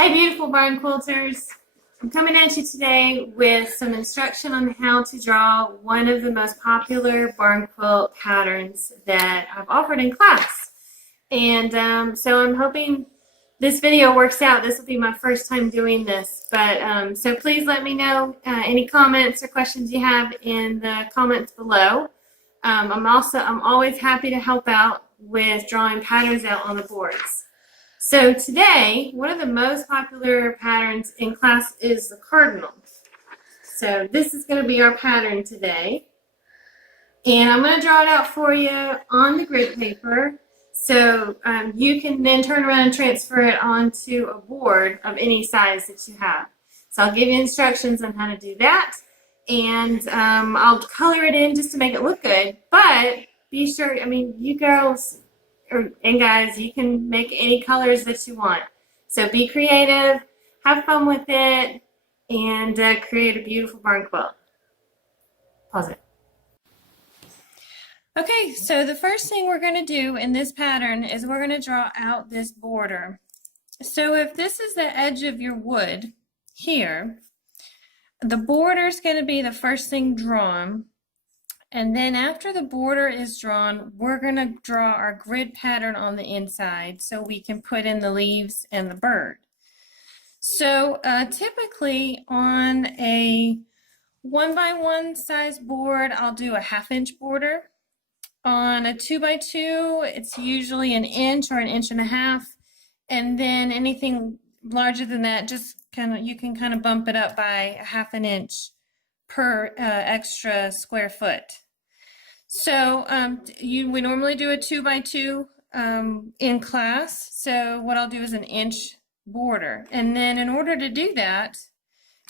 Hi beautiful barn quilters. I'm coming at you today with some instruction on how to draw one of the most popular barn quilt patterns that I've offered in class. And so I'm hoping this video works out. This will be my first time doing this, but so please let me know any comments or questions you have in the comments below. I'm always happy to help out with drawing patterns out on the boards. So today, one of the most popular patterns in class is the Cardinal. So this is going to be our pattern today. And I'm going to draw it out for you on the grid paper. So you can then turn around and transfer it onto a board of any size that you have. So I'll give you instructions on how to do that. And I'll color it in just to make it look good. But be sure, you girls and guys, you can make any colors that you want. So be creative, have fun with it, and create a beautiful barn quilt. Pause it. Okay, so the first thing we're going to do in this pattern is we're going to draw out this border. So if this is the edge of your wood here, the border is going to be the first thing drawn. And then after the border is drawn, we're going to draw our grid pattern on the inside so we can put in the leaves and the bird. So typically on a 1x1 size board, I'll do a 1/2 inch border. On a 2x2, it's usually 1 inch or 1.5 inches. And then anything larger than that, you can kind of bump it up by 1/2 inch per extra square foot. So we normally do a 2x2 in class. So what I'll do is 1 inch border. And then in order to do that,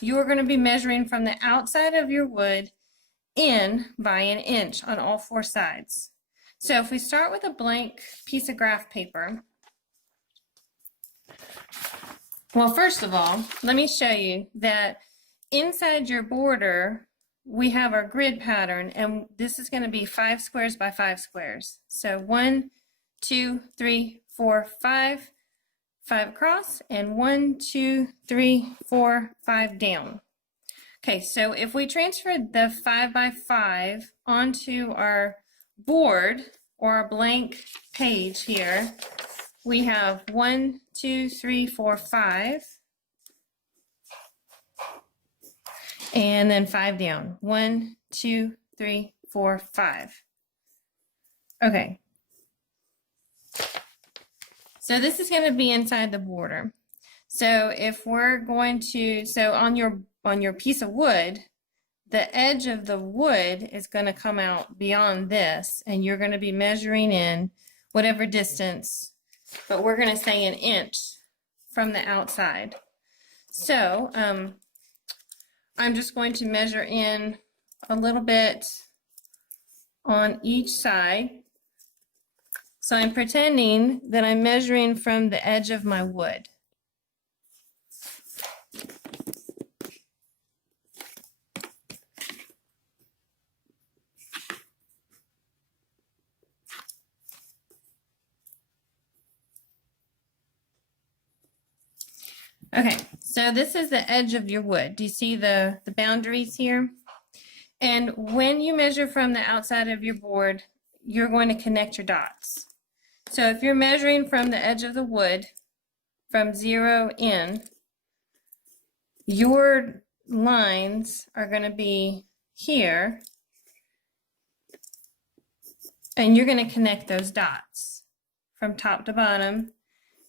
you're going to be measuring from the outside of your wood in by 1 inch on all 4 sides. So if we start with a blank piece of graph paper, well, first of all, let me show you that inside your border, we have our grid pattern, and this is going to be 5 squares by 5 squares. So 1, 2, 3, 4, 5, 5 across, and 1, 2, 3, 4, 5 down. Okay, so if we transfer the 5 by 5 onto our board or our blank page here, we have 1, 2, 3, 4, 5. And then 5 down. 1, 2, 3, 4, 5. Okay. So this is going to be inside the border. So if we're going to, on your piece of wood, the edge of the wood is going to come out beyond this, and you're going to be measuring in whatever distance, but we're going to say 1 inch from the outside. So I'm just going to measure in a little bit on each side. So I'm pretending that I'm measuring from the edge of my wood. Okay, so this is the edge of your wood. Do you see the boundaries here? And when you measure from the outside of your board, you're going to connect your dots. So if you're measuring from the edge of the wood, from 0 in, your lines are going to be here, and you're going to connect those dots from top to bottom,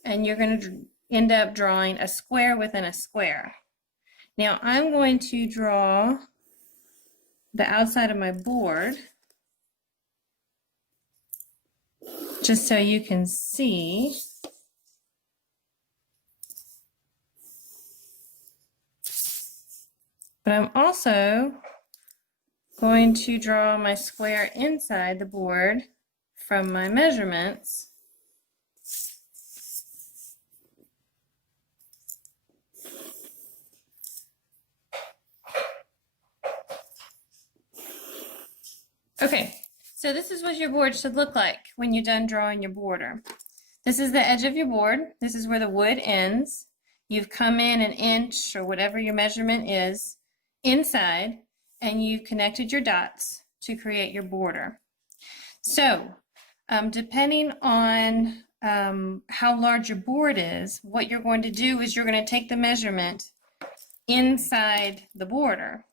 and you're going to end up drawing a square within a square. Now I'm going to draw the outside of my board just so you can see. But I'm also going to draw my square inside the board from my measurements. Okay, so this is what your board should look like when you're done drawing your border. This is the edge of your board. This is where the wood ends. You've come in an inch or whatever your measurement is inside, and you've connected your dots to create your border. So, depending on how large your board is, what you're going to do is you're going to take the measurement inside the border.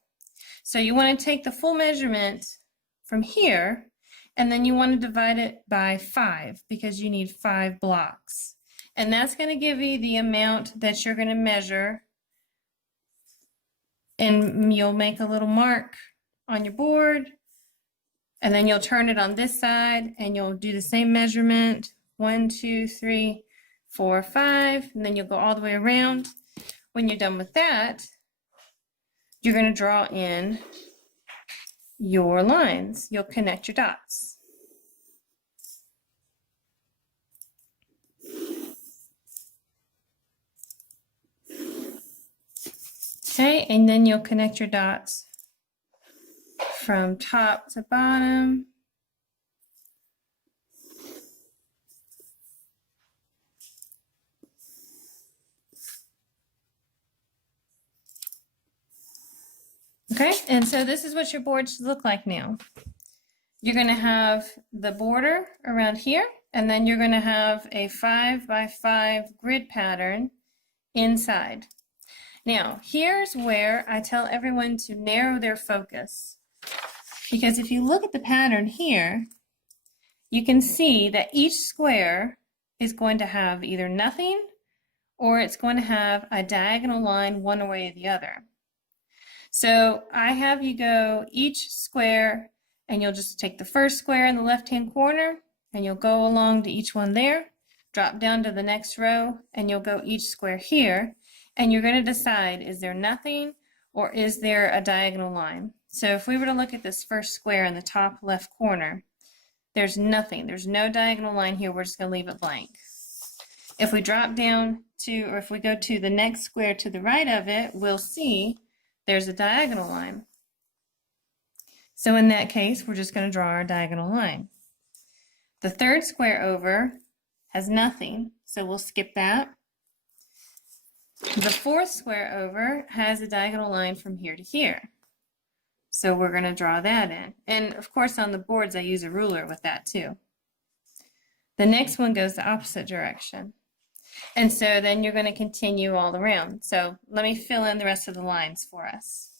So you want to take the full measurement from here, and then you want to divide it by 5 because you need 5 blocks. And that's going to give you the amount that you're going to measure. And you'll make a little mark on your board, and then you'll turn it on this side and you'll do the same measurement. 1, 2, 3, 4, 5, and then you'll go all the way around. When you're done with that, you're going to draw in your lines. You'll connect your dots. Okay, and then you'll connect your dots from top to bottom. Okay, and so this is what your board should look like now. You're going to have the border around here, and then you're going to have a 5 by 5 grid pattern inside. Now, here's where I tell everyone to narrow their focus. Because if you look at the pattern here, you can see that each square is going to have either nothing or it's going to have a diagonal line one way or the other. So I have you go each square, and you'll just take the first square in the left-hand corner, and you'll go along to each one there, drop down to the next row, and you'll go each square here, and you're going to decide, is there nothing or is there a diagonal line? So if we were to look at this first square in the top left corner, there's nothing. There's no diagonal line here. We're just going to leave it blank. If we drop down to, or if we go to the next square to the right of it, we'll see there's a diagonal line. So in that case, we're just going to draw our diagonal line. The third square over has nothing, so we'll skip that. The fourth square over has a diagonal line from here to here. So we're going to draw that in. And of course on the boards I use a ruler with that too. The next one goes the opposite direction. And so then you're going to continue all around. So let me fill in the rest of the lines for us.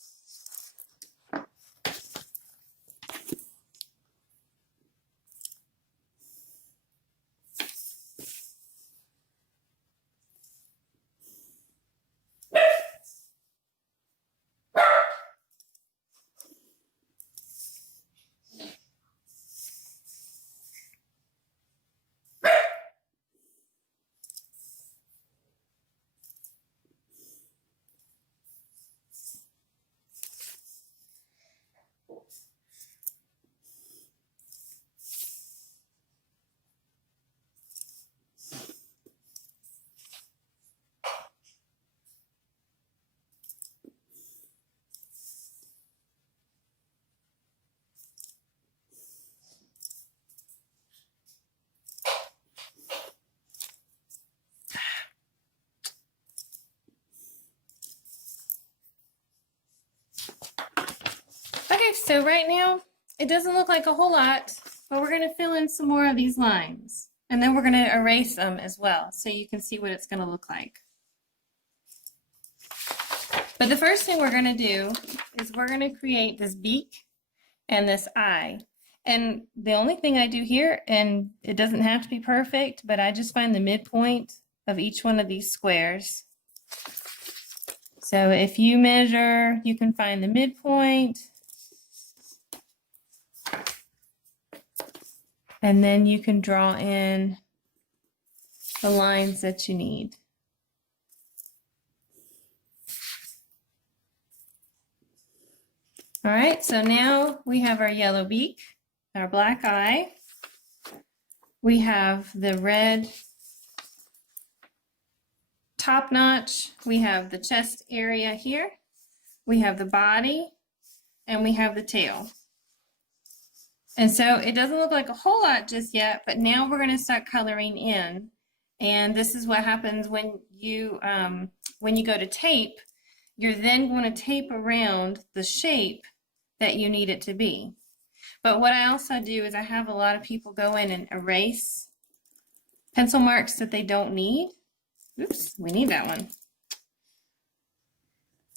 Okay, so right now it doesn't look like a whole lot, but we're going to fill in some more of these lines. And then we're going to erase them as well so you can see what it's going to look like. But the first thing we're going to do is we're going to create this beak and this eye. And the only thing I do here, and it doesn't have to be perfect, but I just find the midpoint of each one of these squares. So if you measure, you can find the midpoint. And then you can draw in the lines that you need. All right, so now we have our yellow beak, our black eye. We have the red top notch. We have the chest area here. We have the body, and we have the tail. And so it doesn't look like a whole lot just yet, but now we're going to start coloring in. And this is what happens when you go to tape. You're then going to tape around the shape that you need it to be. But what I also do is I have a lot of people go in and erase pencil marks that they don't need. Oops, we need that one.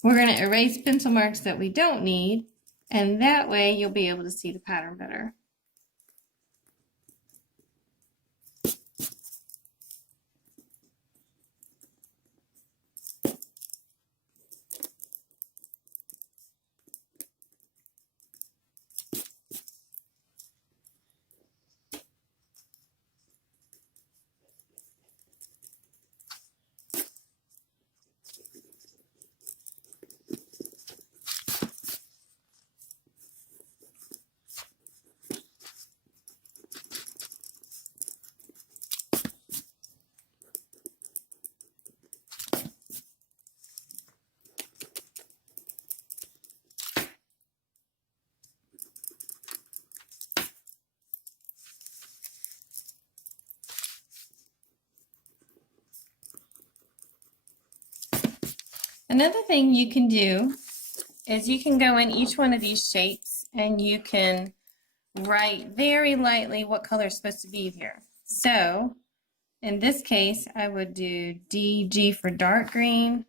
We're going to erase pencil marks that we don't need, and that way you'll be able to see the pattern better. Another thing you can do is you can go in each one of these shapes and you can write very lightly what color is supposed to be here. So in this case, I would do DG for dark green.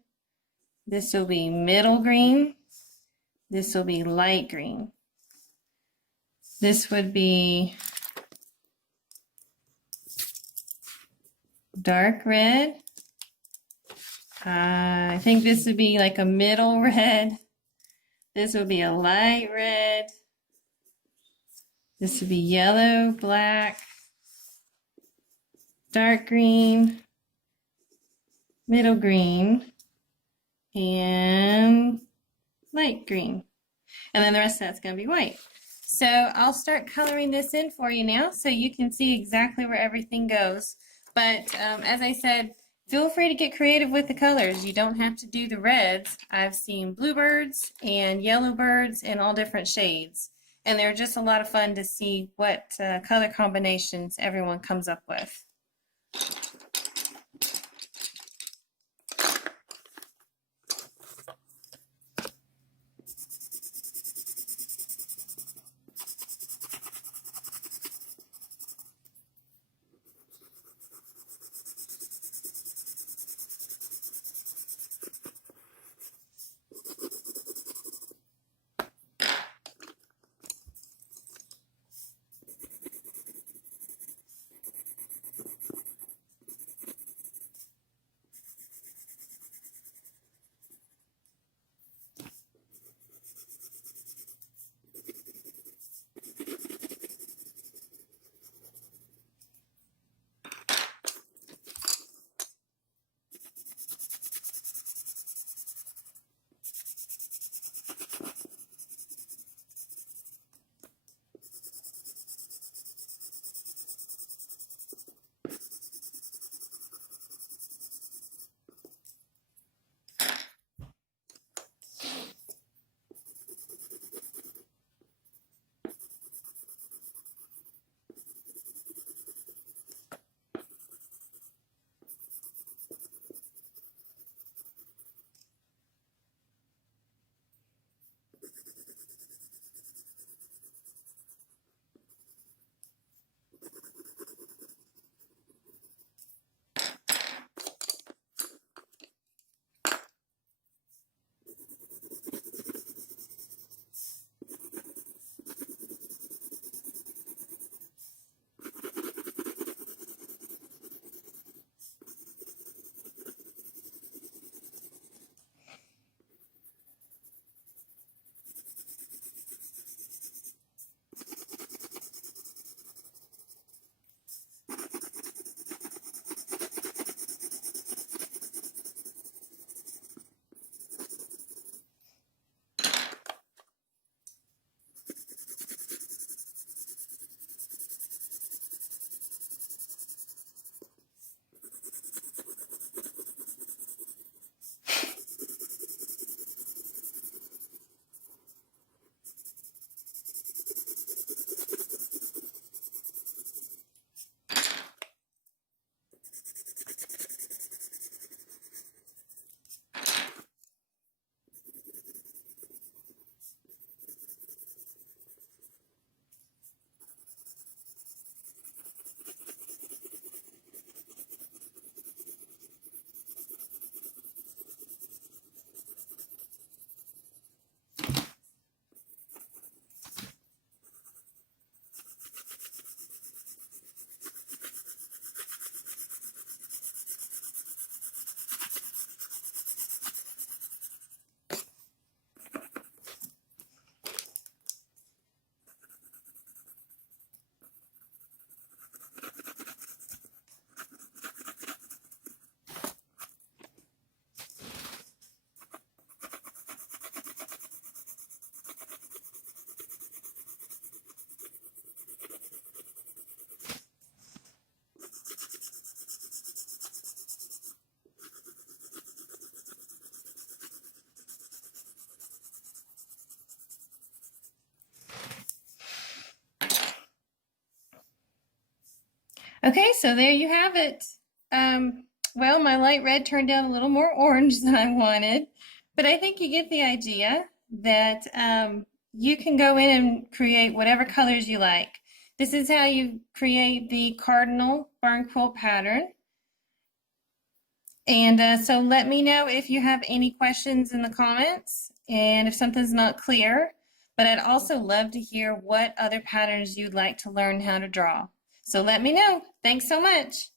This will be middle green. This will be light green. This would be dark red. I think this would be like a middle red. This would be a light red. This would be yellow, black, dark green, middle green, and light green. And then the rest of that's going to be white. So I'll start coloring this in for you now so you can see exactly where everything goes. But as I said, feel free to get creative with the colors. You don't have to do the reds. I've seen bluebirds and yellow birds in all different shades. And they're just a lot of fun to see what color combinations everyone comes up with. Okay, so there you have it. Well, my light red turned out a little more orange than I wanted, but I think you get the idea that you can go in and create whatever colors you like. This is how you create the Cardinal barn quilt pattern. And so let me know if you have any questions in the comments and if something's not clear. But I'd also love to hear what other patterns you'd like to learn how to draw. So let me know. Thanks so much.